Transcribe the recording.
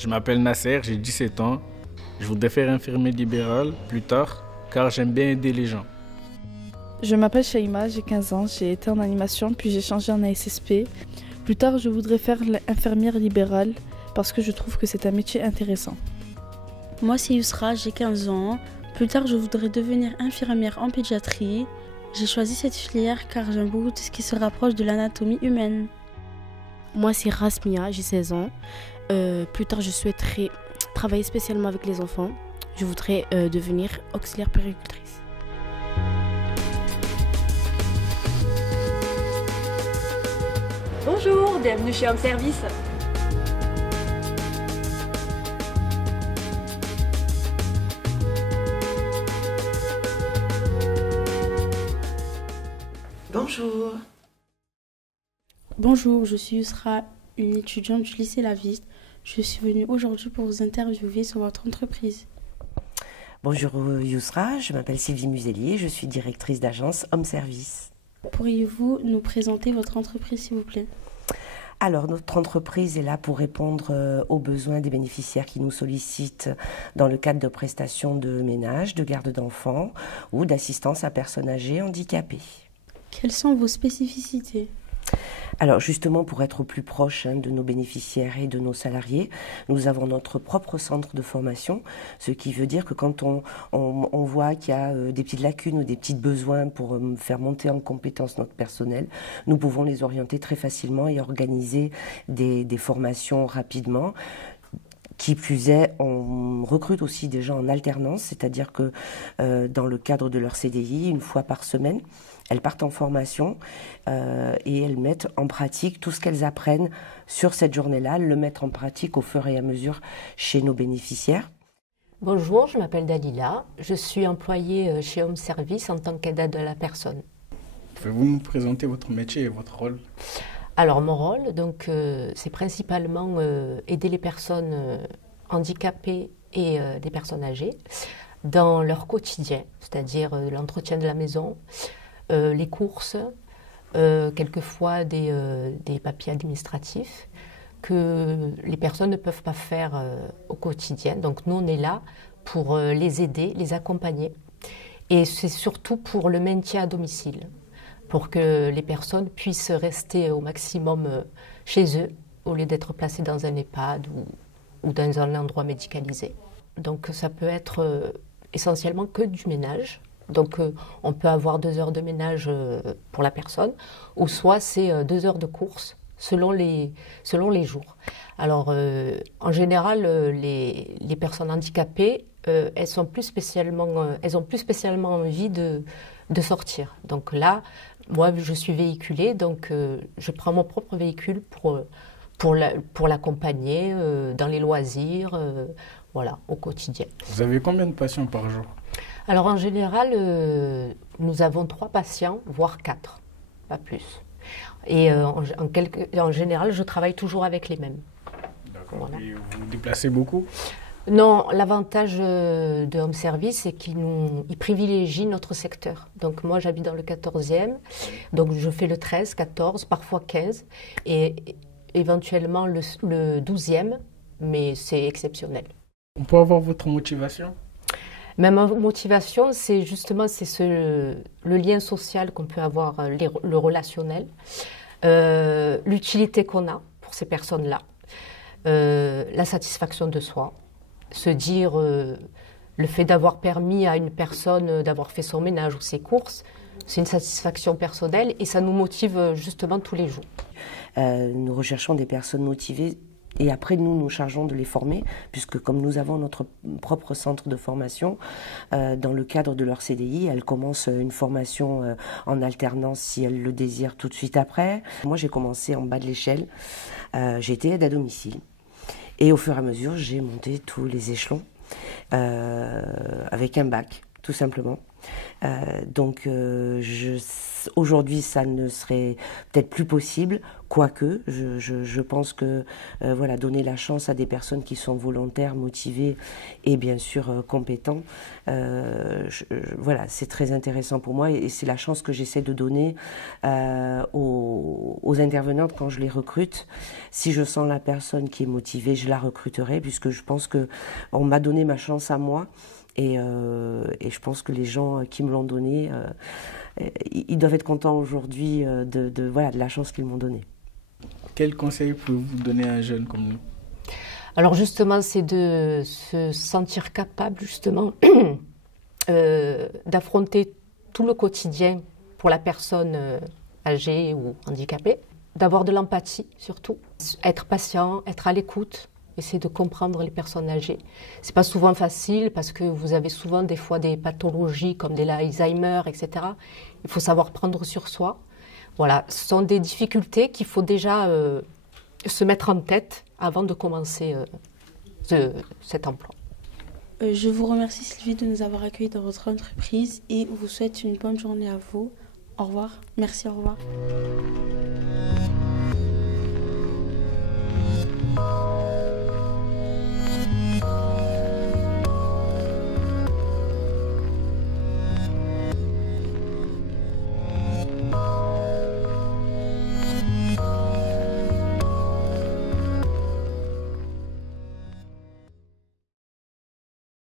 Je m'appelle Nasser, j'ai 17 ans. Je voudrais faire infirmier libéral plus tard car j'aime bien aider les gens. Je m'appelle Shaima, j'ai 15 ans, j'ai été en animation puis j'ai changé en ASSP. Plus tard, je voudrais faire l'infirmière libérale parce que je trouve que c'est un métier intéressant. Moi, c'est Yousra, j'ai 15 ans. Plus tard, je voudrais devenir infirmière en pédiatrie. J'ai choisi cette filière car j'aime beaucoup tout ce qui se rapproche de l'anatomie humaine. Moi, c'est Rasmia, j'ai 16 ans. Plus tard, je souhaiterais travailler spécialement avec les enfants. Je voudrais devenir auxiliaire puéricultrice. Bonjour, bienvenue chez Home Service. Bonjour. Bonjour, je suis Yousra, une étudiante du lycée Laviste. Je suis venue aujourd'hui pour vous interviewer sur votre entreprise. Bonjour Yousra, je m'appelle Sylvie Muselier, je suis directrice d'agence Home Service. Pourriez-vous nous présenter votre entreprise, s'il vous plaît ? Alors, notre entreprise est là pour répondre aux besoins des bénéficiaires qui nous sollicitent dans le cadre de prestations de ménage, de garde d'enfants ou d'assistance à personnes âgées handicapées. Quelles sont vos spécificités ? Alors justement, pour être au plus proche de nos bénéficiaires et de nos salariés, nous avons notre propre centre de formation, ce qui veut dire que quand on voit qu'il y a des petites lacunes ou des petits besoins pour faire monter en compétence notre personnel, nous pouvons les orienter très facilement et organiser des formations rapidement. Qui plus est, on recrute aussi des gens en alternance, c'est-à-dire que dans le cadre de leur CDI, une fois par semaine, elles partent en formation et elles mettent en pratique tout ce qu'elles apprennent sur cette journée-là, elles le mettent en pratique au fur et à mesure chez nos bénéficiaires. Bonjour, je m'appelle Dalila, je suis employée chez Home Service en tant qu'aide à la personne. Pouvez-vous nous présenter votre métier et votre rôle ? Alors mon rôle, donc, c'est principalement aider les personnes handicapées et les personnes âgées dans leur quotidien, c'est-à-dire l'entretien de la maison, les courses, quelquefois des papiers administratifs que les personnes ne peuvent pas faire au quotidien. Donc nous, on est là pour les aider, les accompagner. Et c'est surtout pour le maintien à domicile, pour que les personnes puissent rester au maximum chez eux, au lieu d'être placées dans un EHPAD ou dans un endroit médicalisé. Donc ça peut être essentiellement que du ménage. Donc on peut avoir 2 heures de ménage pour la personne, ou soit c'est 2 heures de course selon les jours. Alors en général, les personnes handicapées, elles ont plus spécialement envie de sortir. Donc là, moi je suis véhiculée, donc je prends mon propre véhicule pour l'accompagner dans les loisirs, voilà, au quotidien. Vous avez combien de patients par jour ? Alors en général, nous avons 3 patients, voire 4, pas plus. Et en général, je travaille toujours avec les mêmes. D'accord. Voilà. Et vous vous déplacez beaucoup ? Non, l'avantage de Home Service, c'est qu'il privilégie notre secteur. Donc moi, j'habite dans le 14e, donc je fais le 13, 14, parfois 15, et éventuellement le 12e, mais c'est exceptionnel. On peut avoir votre motivation ? Ma motivation, c'est justement le lien social qu'on peut avoir, le relationnel, l'utilité qu'on a pour ces personnes-là, la satisfaction de soi, se dire le fait d'avoir permis à une personne d'avoir fait son ménage ou ses courses, c'est une satisfaction personnelle et ça nous motive justement tous les jours. Nous recherchons des personnes motivées. Et après, nous chargeons de les former, puisque comme nous avons notre propre centre de formation, dans le cadre de leur CDI, elles commencent une formation en alternance si elles le désirent tout de suite après. Moi, j'ai commencé en bas de l'échelle, j'ai été aide à domicile. Et au fur et à mesure, j'ai monté tous les échelons avec un bac, tout simplement. Donc aujourd'hui, ça ne serait peut-être plus possible, quoique je pense que voilà, donner la chance à des personnes qui sont volontaires, motivées et bien sûr compétents, voilà, c'est très intéressant pour moi et c'est la chance que j'essaie de donner aux intervenantes quand je les recrute. Si je sens la personne qui est motivée, je la recruterai puisque je pense que on m'a donné ma chance à moi. Et je pense que les gens qui me l'ont donné, ils doivent être contents aujourd'hui voilà, de la chance qu'ils m'ont donnée. Quel conseil pouvez-vous donner à un jeune comme nous? Alors justement, c'est de se sentir capable justement d'affronter tout le quotidien pour la personne âgée ou handicapée, d'avoir de l'empathie surtout, être patient, être à l'écoute. Essayer de comprendre les personnes âgées. C'est pas souvent facile parce que vous avez souvent des fois des pathologies comme l'Alzheimer, etc. Il faut savoir prendre sur soi. Voilà, ce sont des difficultés qu'il faut déjà se mettre en tête avant de commencer cet emploi. Je vous remercie Sylvie de nous avoir accueillis dans votre entreprise et vous souhaite une bonne journée à vous. Au revoir. Merci, au revoir.